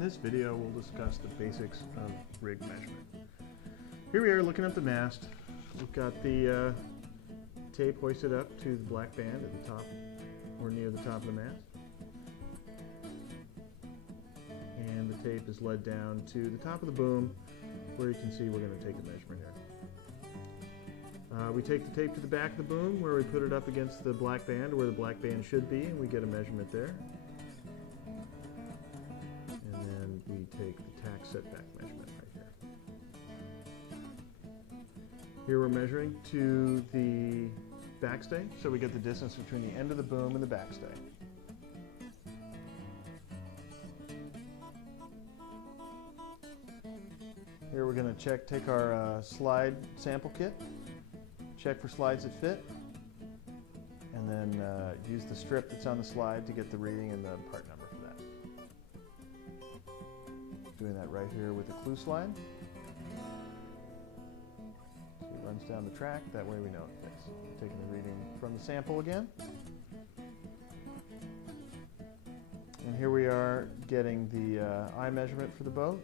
In this video, we'll discuss the basics of rig measurement. Here we are looking at the mast. We've got the tape hoisted up to the black band at the top or near the top of the mast. And the tape is led down to the top of the boom where you can see we're going to take a measurement here. We take the tape to the back of the boom where we put it up against the black band where the black band should be, and we get a measurement there. And then we take the tack setback measurement right here. Here we're measuring to the backstay, so we get the distance between the end of the boom and the backstay. Here we're going to take our slide sample kit, check for slides that fit, and then use the strip that's on the slide to get the reading and the part number for that. Doing that right here with the clue slide. So it runs down the track, that way we know it fits. Taking the reading from the sample again. And here we are getting the eye measurement for the boat.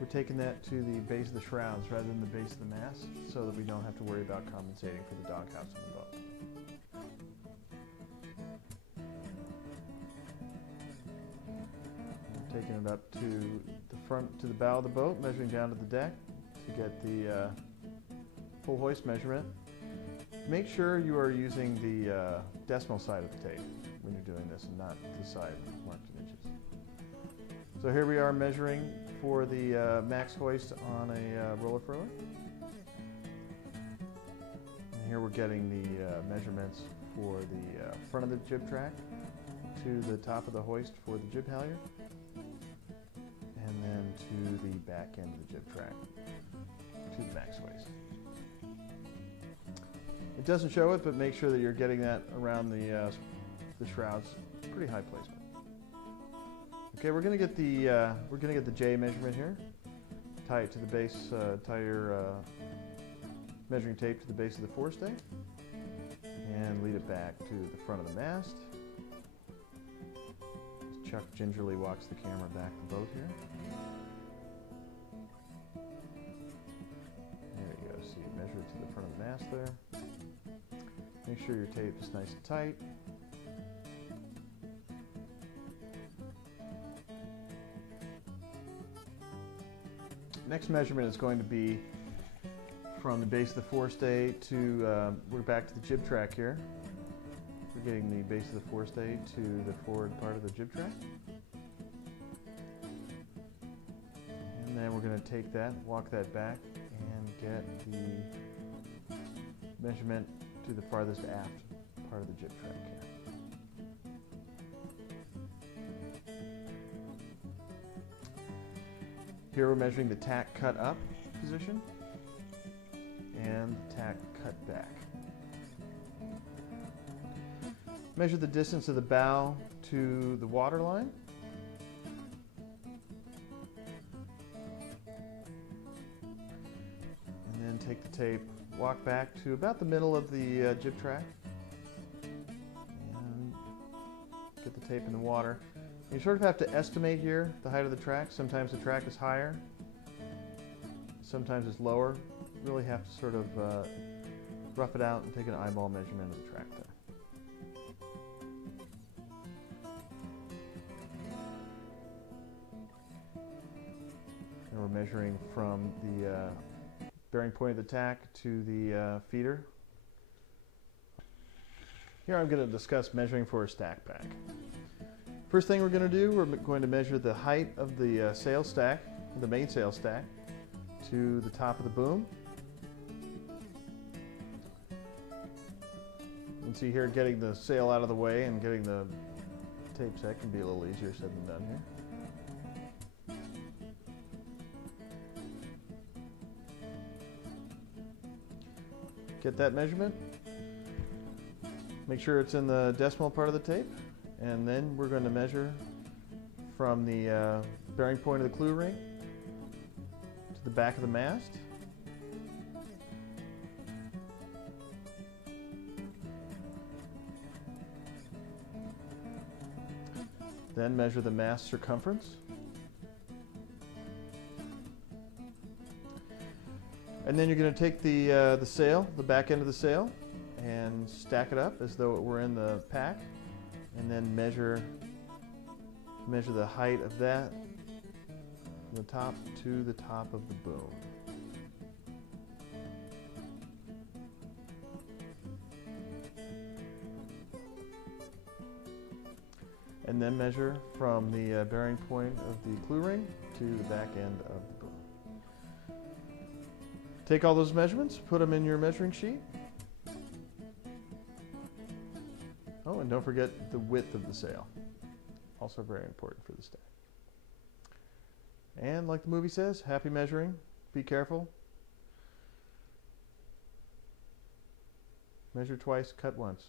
We're taking that to the base of the shrouds rather than the base of the mast so that we don't have to worry about compensating for the doghouse on the boat. We're taking it up to the front, to the bow of the boat, measuring down to the deck to get the full hoist measurement. Make sure you are using the decimal side of the tape when you're doing this and not the side marked in inches. So here we are measuring for the max hoist on a roller furler. And here we're getting the measurements for the front of the jib track to the top of the hoist for the jib halyard, and then to the back end of the jib track to the max hoist. It doesn't show it, but make sure that you're getting that around the shrouds. Pretty high placement. Okay, we're going to get the J measurement here. Tie it to the base. Tie your measuring tape to the base of the forestay, and lead it back to the front of the mast. Chuck gingerly walks the camera back the boat here. There you go. So you measure it to the front of the mast there. Make sure your tape is nice and tight. Next measurement is going to be from the base of the forestay to, we're back to the jib track here. We're getting the base of the forestay to the forward part of the jib track. And then we're going to take that, walk that back, and get the measurement to the farthest aft part of the jib track here. Here we're measuring the tack cut up position and the tack cut back. Measure the distance of the bow to the water line. And then take the tape, walk back to about the middle of the jib track, and get the tape in the water. You sort of have to estimate here the height of the track. Sometimes the track is higher, sometimes it's lower. You really have to sort of rough it out and take an eyeball measurement of the track there. And we're measuring from the bearing point of the tack to the feeder. Here I'm going to discuss measuring for a stack back. First thing we're going to do, we're going to measure the height of the sail stack, the main sail stack, to the top of the boom. You can see here getting the sail out of the way and getting the tape set can be a little easier said than done here. Get that measurement. Make sure it's in the decimal part of the tape. And then we're going to measure from the bearing point of the clue ring to the back of the mast. Then measure the mast circumference And then you're going to take the sail, the back end of the sail, and stack it up as though it were in the pack, and then measure the height of that from the top to the top of the boom. And then measure from the bearing point of the clue ring to the back end of the boom. Take all those measurements, put them in your measuring sheet. Oh, and don't forget the width of the sail. Also very important for the stack. And like the movie says, happy measuring. Be careful. Measure twice, cut once.